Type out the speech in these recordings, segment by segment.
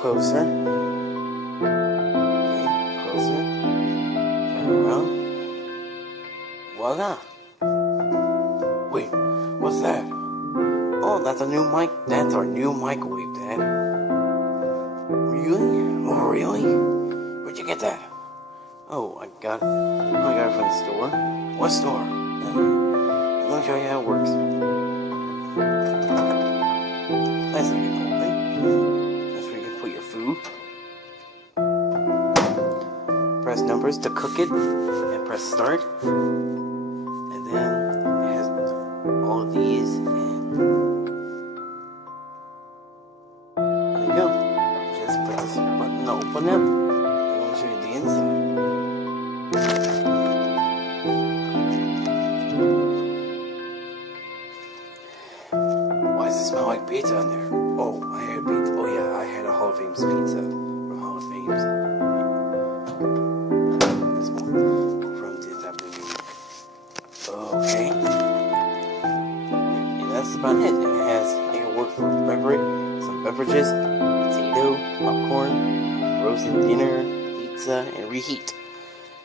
closer. Okay, closer. Turn around. Voila! Wait, what's that? Oh, that's a new mic. That's our new microwave, Dad. Really? Oh, really? Where'd you get that? Oh, I got it from the store. What store? Let me show you how it works. That's like an open. That's where you can put your food. Press numbers to cook it, and press start. And then it has all of these, and there you go. Just put this button to open up. I'm going to show you the inside. Why does it smell like pizza in there? Oh, I had pizza. Oh yeah, I had a Hall of Fame's pizza from Hall of Fame's. This one from this afternoon. Okay. And that's about it. It can work for some beverages, potato, popcorn, frozen dinner, pizza, and reheat.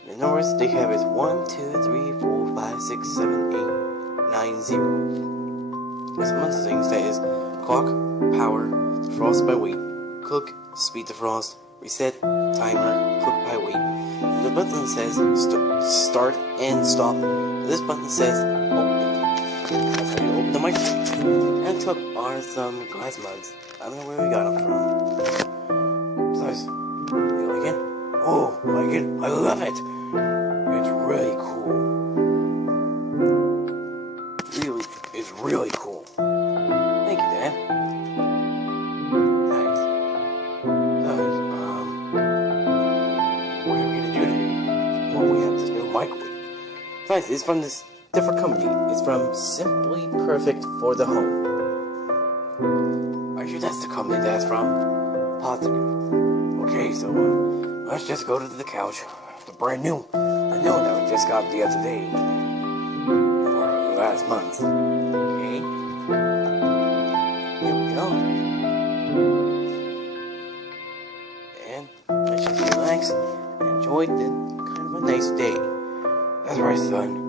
The numbers they have is 1, 2, 3, 4, 5, 6, 7, 8, 9, 0. There's a bunch of things that is clock, power, defrost by weight, cook, speed defrost, reset, timer, cook by weight. The button says start and stop. This button says open. That's how you open the microphone. And took are some glass mugs. I don't know where we got them from. Besides, you like it? Oh, like it? I love it. It's really cool. It's really cool. Thank you, Dad. Thanks. What are we gonna do today? Well, we have this new microwave. Guys, it's from this different company. It's from Simply Perfect for the Home. Are you sure that's the company that's from? Positive. Okay, so let's just go to the couch. The brand new. The new one that we just got the other day. Or last month. Okay. Here we go. And let's just relax and enjoy the kind of a nice day. That's right, son.